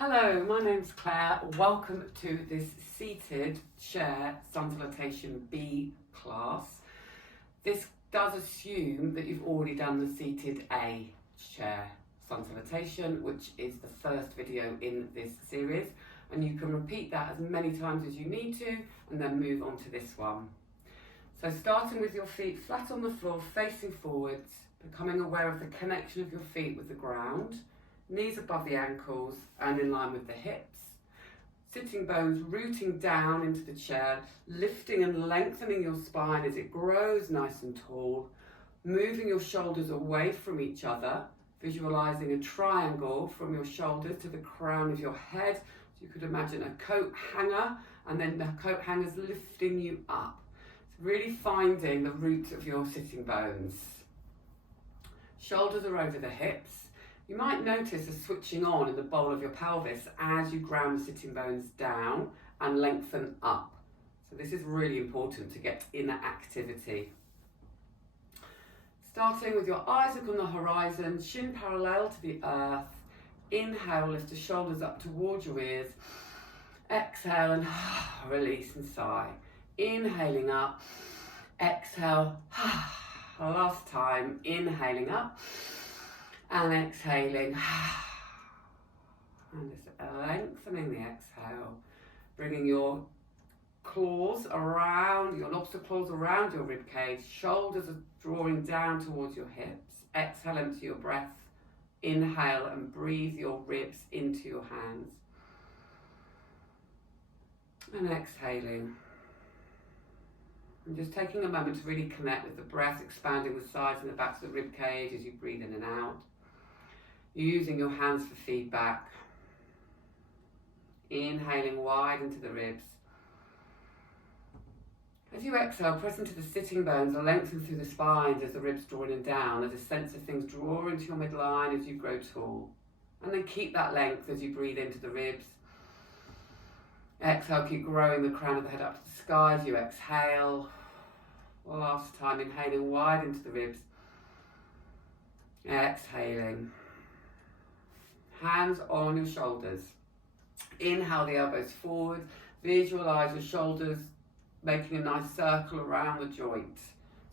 Hello, my name's Claire. Welcome to this seated chair Sun Salutation B class. This does assume that you've already done the seated A chair Sun Salutation, which is the first video in this series, and you can repeat that as many times as you need to and then move on to this one. So starting with your feet flat on the floor, facing forwards, becoming aware of the connection of your feet with the ground, knees above the ankles and in line with the hips. Sitting bones rooting down into the chair, lifting and lengthening your spine as it grows nice and tall, moving your shoulders away from each other, visualizing a triangle from your shoulders to the crown of your head. So you could imagine a coat hanger and then the coat hanger's lifting you up. So really finding the root of your sitting bones. Shoulders are over the hips. You might notice a switching on in the bowl of your pelvis as you ground the sitting bones down and lengthen up. So this is really important to get inner activity. Starting with your eyes look on the horizon, chin parallel to the earth. Inhale, lift the shoulders up towards your ears. Exhale and release and sigh. Inhaling up, exhale, last time, inhaling up. And exhaling, and just lengthening the exhale, bringing your claws around, your lobster claws around your rib cage, shoulders are drawing down towards your hips. Exhale into your breath, inhale and breathe your ribs into your hands. And exhaling. And just taking a moment to really connect with the breath, expanding the sides and the backs of the rib cage as you breathe in and out. Using your hands for feedback. Inhaling wide into the ribs. As you exhale, press into the sitting bones or lengthen through the spines as the ribs draw in and down. There's a sense of things draw into your midline as you grow tall. And then keep that length as you breathe into the ribs. Exhale, keep growing the crown of the head up to the sky as you exhale. Last time, inhaling wide into the ribs. Exhaling. Hands on your shoulders. Inhale the elbows forward. Visualize your shoulders making a nice circle around the joint.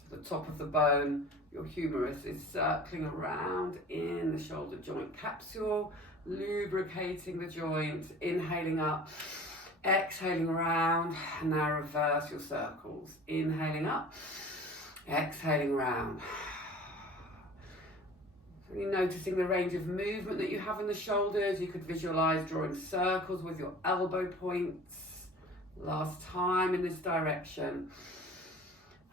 So the top of the bone, your humerus is circling around in the shoulder joint capsule, lubricating the joint. Inhaling up, exhaling around, and now reverse your circles. Inhaling up, exhaling around. Really noticing the range of movement that you have in the shoulders. You could visualize drawing circles with your elbow points. Last time in this direction.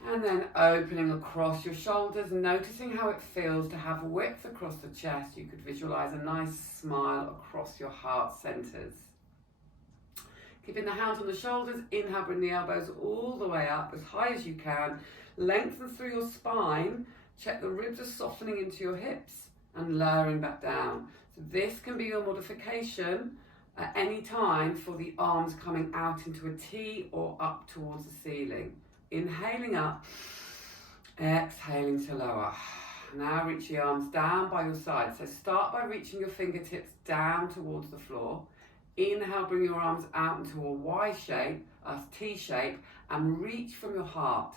And then opening across your shoulders, noticing how it feels to have width across the chest. You could visualize a nice smile across your heart centers. Keeping the hands on the shoulders, inhale, bring the elbows all the way up as high as you can. Lengthen through your spine. Check the ribs are softening into your hips and lowering back down. So this can be your modification at any time for the arms coming out into a T or up towards the ceiling. Inhaling up, exhaling to lower. Now reach the arms down by your side. So start by reaching your fingertips down towards the floor. Inhale, bring your arms out into a Y shape, a T shape, and reach from your heart.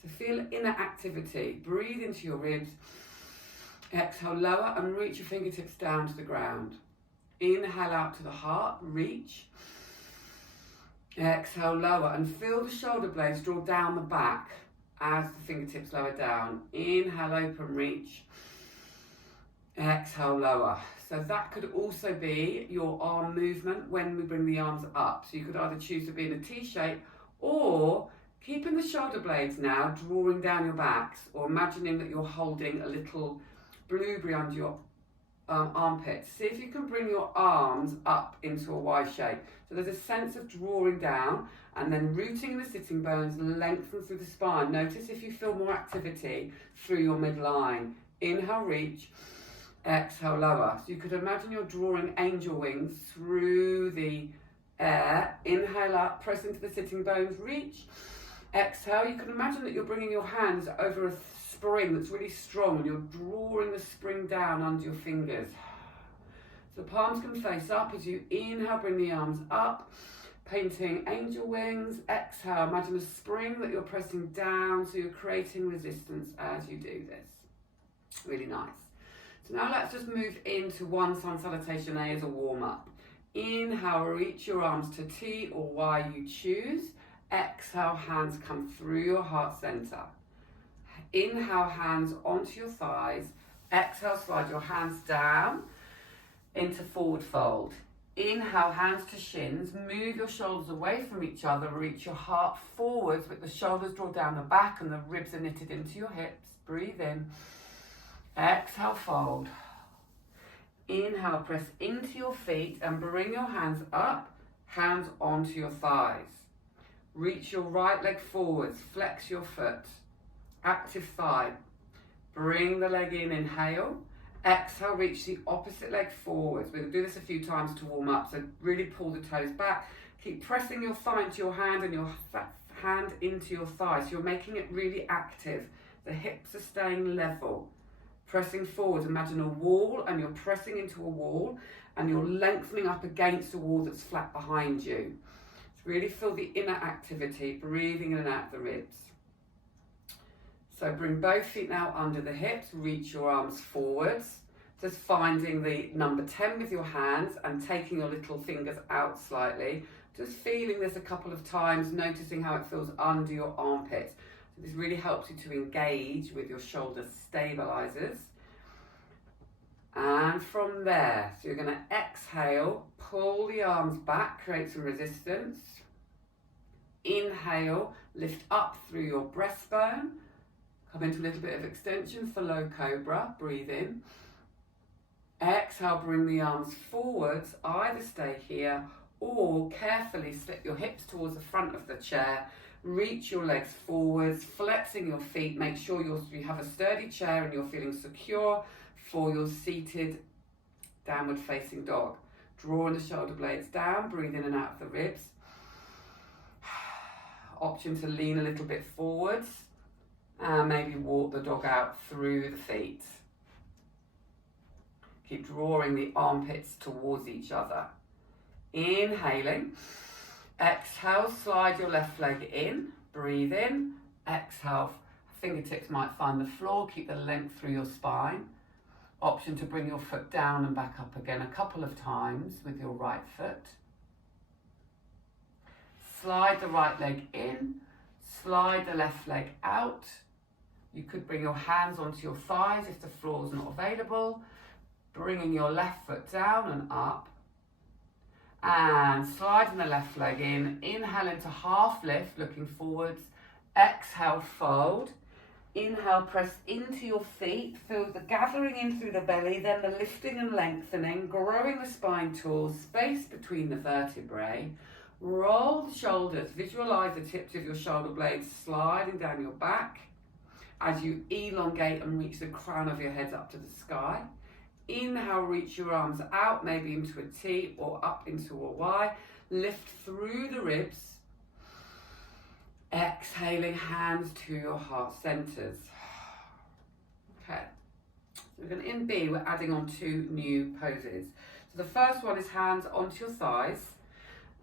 So feel inner activity. Breathe into your ribs. Exhale, lower and reach your fingertips down to the ground. Inhale out to the heart, reach. Exhale, lower and feel the shoulder blades draw down the back as the fingertips lower down. Inhale, open, reach. Exhale, lower. So that could also be your arm movement when we bring the arms up. So you could either choose to be in a T shape or keeping the shoulder blades now drawing down your backs, or imagining that you're holding a little blueberry under your armpits. See if you can bring your arms up into a Y shape. So there's a sense of drawing down and then rooting in the sitting bones, lengthen through the spine. Notice if you feel more activity through your midline. Inhale, reach. Exhale, lower. So you could imagine you're drawing angel wings through the air. Inhale up, press into the sitting bones, reach. Exhale, you can imagine that you're bringing your hands over a spring that's really strong and you're drawing the spring down under your fingers. So the palms can face up as you inhale, bring the arms up, painting angel wings. Exhale, imagine a spring that you're pressing down, so you're creating resistance as you do this. Really nice. So now let's just move into one Sun Salutation A as a warm-up. Inhale, reach your arms to T or Y you choose. Exhale, hands come through your heart center. Inhale, hands onto your thighs. Exhale, slide your hands down into forward fold. Inhale, hands to shins. Move your shoulders away from each other. Reach your heart forwards, but the shoulders draw down the back and the ribs are knitted into your hips. Breathe in. Exhale, fold. Inhale, press into your feet and bring your hands up, hands onto your thighs. Reach your right leg forwards, flex your foot. Active thigh. Bring the leg in, inhale. Exhale, reach the opposite leg forwards. We'll do this a few times to warm up, so really pull the toes back. Keep pressing your thigh into your hand and your hand into your thigh, so you're making it really active. The hips are staying level. Pressing forwards, imagine a wall and you're pressing into a wall and you're lengthening up against a wall that's flat behind you. So really feel the inner activity, breathing in and out the ribs. So bring both feet now under the hips, reach your arms forwards, just finding the number 10 with your hands and taking your little fingers out slightly. Just feeling this a couple of times, noticing how it feels under your armpits. So this really helps you to engage with your shoulder stabilizers. And from there, so you're going to exhale, pull the arms back, create some resistance. Inhale, lift up through your breastbone. Come into a little bit of extension for low cobra. Breathe in. Exhale, bring the arms forwards. Either stay here or carefully slip your hips towards the front of the chair. Reach your legs forwards, flexing your feet. Make sure you have a sturdy chair and you're feeling secure for your seated downward facing dog. Drawing the shoulder blades down, breathe in and out of the ribs. Option to lean a little bit forwards and maybe walk the dog out through the feet. Keep drawing the armpits towards each other. Inhaling. Exhale, slide your left leg in. Breathe in. Exhale, fingertips might find the floor. Keep the length through your spine. Option to bring your foot down and back up again a couple of times with your right foot. Slide the right leg in. Slide the left leg out. You could bring your hands onto your thighs if the floor is not available. Bringing your left foot down and up. And sliding the left leg in. Inhale into half lift, looking forwards. Exhale, fold. Inhale, press into your feet. Feel the gathering in through the belly, then the lifting and lengthening, growing the spine tall, space between the vertebrae. Roll the shoulders. Visualize the tips of your shoulder blades sliding down your back as you elongate and reach the crown of your head up to the sky. Inhale, reach your arms out, maybe into a T or up into a Y. Lift through the ribs. Exhaling, hands to your heart centers. Okay, so we're going to, in B, we're adding on 2 new poses. So the first one is hands onto your thighs,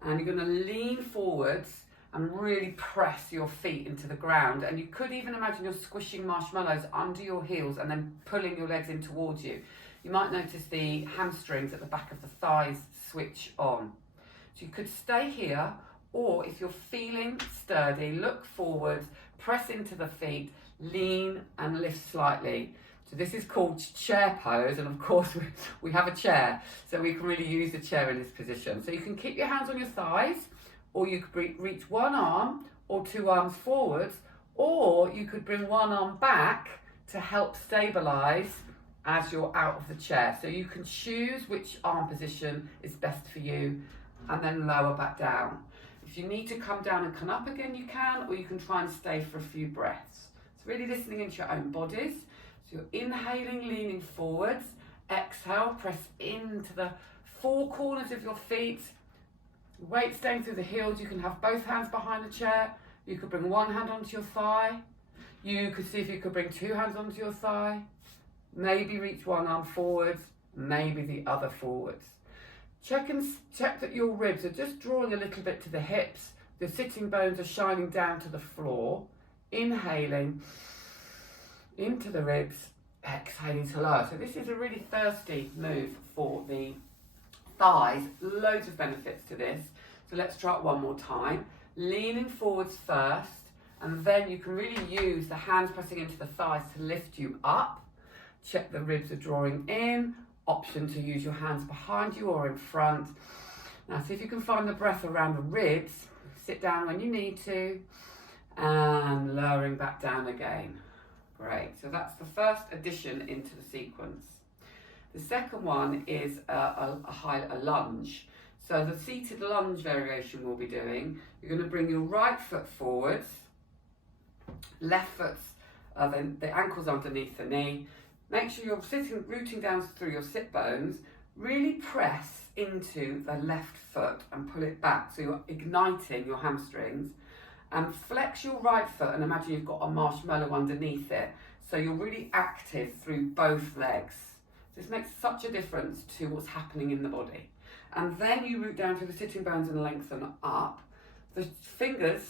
and you're going to lean forwards and really press your feet into the ground. And you could even imagine you're squishing marshmallows under your heels and then pulling your legs in towards you. You might notice the hamstrings at the back of the thighs switch on. So you could stay here, or if you're feeling sturdy, look forwards, press into the feet, lean and lift slightly. So this is called chair pose, and of course we have a chair, so we can really use the chair in this position. So you can keep your hands on your thighs, or you could reach one arm or 2 arms forwards, or you could bring one arm back to help stabilize as you're out of the chair. So you can choose which arm position is best for you, and then lower back down. If you need to come down and come up again, you can, or you can try and stay for a few breaths. So really listening into your own bodies. So you're inhaling, leaning forwards. Exhale, press into the 4 corners of your feet. Weight staying through the heels. You can have both hands behind the chair. You could bring one hand onto your thigh. You could see if you could bring 2 hands onto your thigh. Maybe reach one arm forwards. maybe the other forwards. Check that your ribs are just drawing a little bit to the hips. The sitting bones are shining down to the floor. Inhaling into the ribs, exhaling to lower. So this is a really thirsty move for the thighs. Loads of benefits to this. So let's try it one more time. Leaning forwards first, and then you can really use the hands pressing into the thighs to lift you up. Check the ribs are drawing in. Option to use your hands behind you or in front. Now see if you can find the breath around the ribs. Sit down when you need to, and lowering back down again. Great, so that's the first addition into the sequence. The second one is a lunge. So the seated lunge variation we'll be doing, you're going to bring your right foot forwards, left foot's the ankles underneath the knee. Make sure you're rooting down through your sit bones. Really press into the left foot and pull it back so you're igniting your hamstrings. And flex your right foot and imagine you've got a marshmallow underneath it. So you're really active through both legs. This makes such a difference to what's happening in the body. And then you root down to the sitting bones and lengthen up. The fingers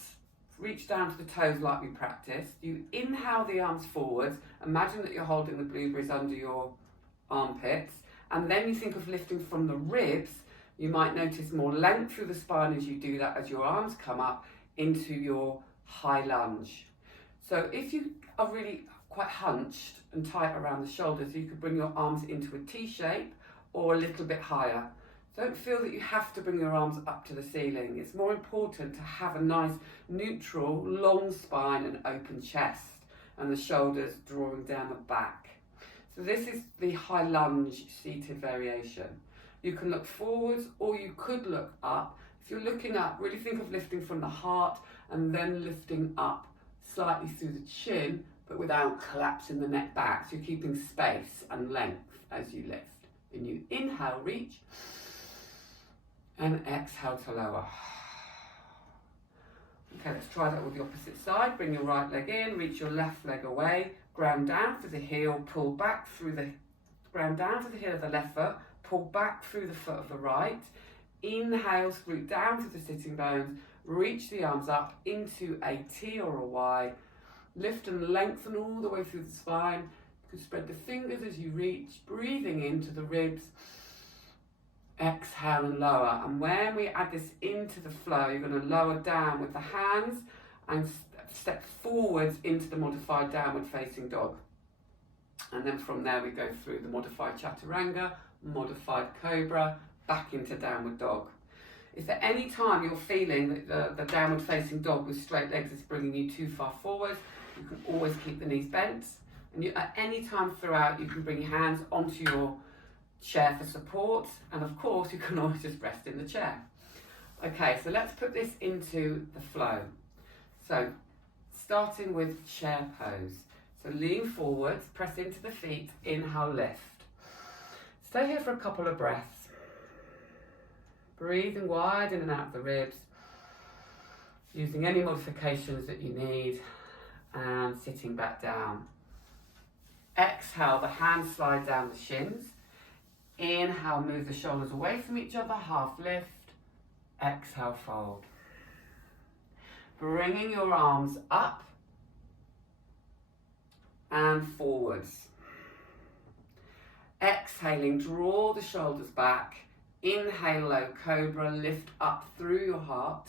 reach down to the toes like we practiced. You inhale the arms forwards. Imagine that you're holding the blueberries under your armpits. And then you think of lifting from the ribs. You might notice more length through the spine as you do that, as your arms come up into your high lunge. So if you are really quite hunched and tight around the shoulders, you could bring your arms into a T shape or a little bit higher. Don't feel that you have to bring your arms up to the ceiling. It's more important to have a nice neutral, long spine and open chest, and the shoulders drawing down the back. So this is the high lunge seated variation. You can look forwards or you could look up. If you're looking up, really think of lifting from the heart and then lifting up slightly through the chin, but without collapsing the neck back. So you're keeping space and length as you lift. And you inhale, reach, and exhale to lower. Okay, let's try that with the opposite side. Bring your right leg in, reach your left leg away, ground down through the heel, pull back through the, ground down to the heel of the left foot, pull back through the foot of the right. Inhale, root down to the sitting bones, reach the arms up into a T or a Y. Lift and lengthen all the way through the spine. You can spread the fingers as you reach, breathing into the ribs. Exhale and lower. And when we add this into the flow, you're going to lower down with the hands and step forwards into the modified downward facing dog. And then from there we go through the modified chaturanga, modified cobra, back into downward dog. If at any time you're feeling that the downward facing dog with straight legs is bringing you too far forward, you can always keep the knees bent. And at any time throughout, you can bring your hands onto your chair for support. And of course, you can always just rest in the chair. Okay, so let's put this into the flow. So starting with chair pose. So lean forwards, press into the feet, inhale, lift. Stay here for a couple of breaths. Breathing wide in and out of the ribs, using any modifications that you need, and sitting back down. Exhale, the hands slide down the shins. Inhale, move the shoulders away from each other, half lift. Exhale, fold. Bringing your arms up and forwards. Exhaling, draw the shoulders back. Inhale, low cobra, lift up through your heart.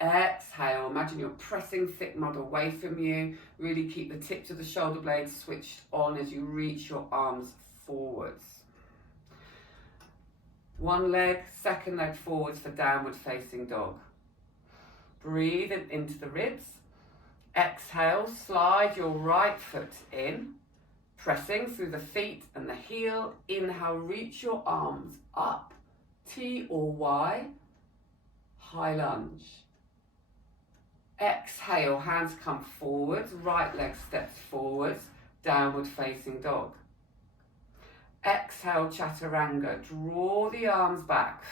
Exhale, imagine you're pressing thick mud away from you. Really keep the tips of the shoulder blades switched on as you reach your arms forwards. One leg, second leg forwards for downward facing dog. Breathe into the ribs. Exhale, slide your right foot in, pressing through the feet and the heel. Inhale, reach your arms up, T or Y, high lunge. Exhale, hands come forwards, right leg steps forwards, downward facing dog. Exhale, chaturanga, draw the arms back.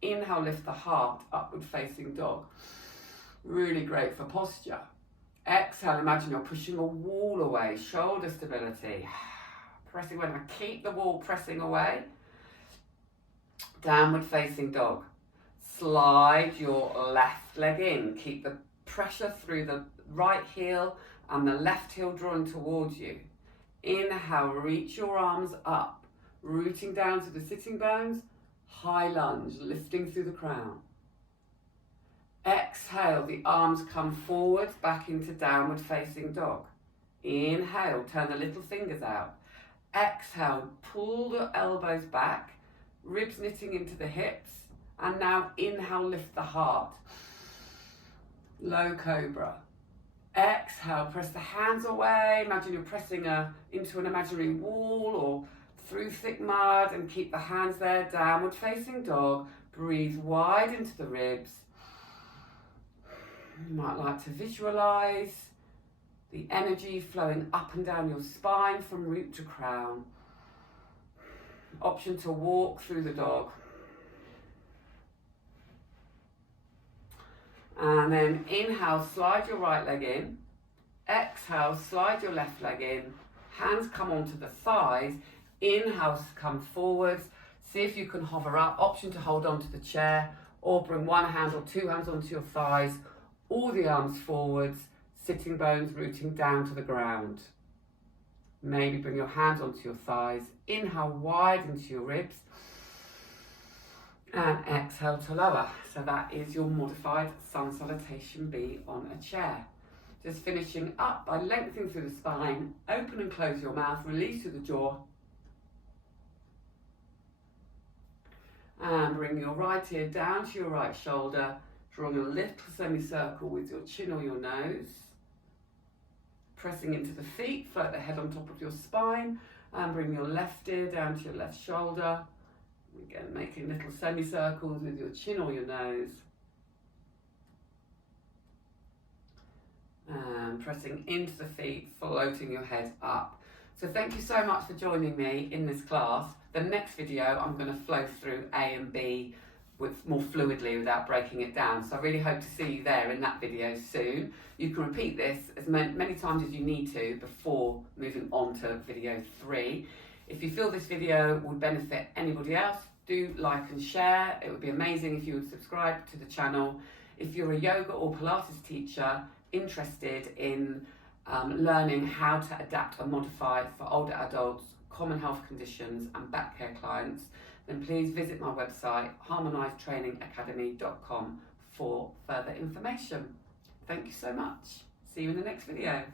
Inhale, lift the heart, upward facing dog. Really great for posture. Exhale, imagine you're pushing a wall away, shoulder stability. pressing away. Now keep the wall pressing away. Downward facing dog. Slide your left leg in. Keep the pressure through the right heel and the left heel drawn towards you. Inhale, reach your arms up, rooting down to the sitting bones. High lunge, lifting through the crown. Exhale, the arms come forward, back into downward facing dog. Inhale, turn the little fingers out. Exhale, pull the elbows back, ribs knitting into the hips. And now inhale, lift the heart. Low cobra. Exhale, press the hands away. Imagine you're pressing into an imaginary wall or through thick mud, and keep the hands there. Downward facing dog. Breathe wide into the ribs. You might like to visualize the energy flowing up and down your spine from root to crown. Option to walk through the dog. And then inhale, slide your right leg in. Exhale, slide your left leg in. Hands come onto the thighs. Inhale, come forwards. See if you can hover up. Option to hold onto the chair or bring one hand or two hands onto your thighs. All the arms forwards. Sitting bones rooting down to the ground. Maybe bring your hands onto your thighs. Inhale wide into your ribs. And exhale to lower. So that is your modified Sun Salutation B on a chair. Just finishing up by lengthening through the spine. Open and close your mouth. Release through the jaw. And bring your right ear down to your right shoulder. Drawing a little semicircle with your chin or your nose. Pressing into the feet. Float the head on top of your spine. And bring your left ear down to your left shoulder. Again, making little semicircles with your chin or your nose. And pressing into the feet, floating your head up. So thank you so much for joining me in this class. The next video, I'm going to flow through A and B with more fluidly without breaking it down. So I really hope to see you there in that video soon. You can repeat this as many times as you need to before moving on to video 3. If you feel this video would benefit anybody else, do like and share. It would be amazing if you would subscribe to the channel. If you're a yoga or Pilates teacher interested in learning how to adapt and modify for older adults, common health conditions and back care clients, then please visit my website harmonisetrainingacademy.com for further information. Thank you so much. See you in the next video.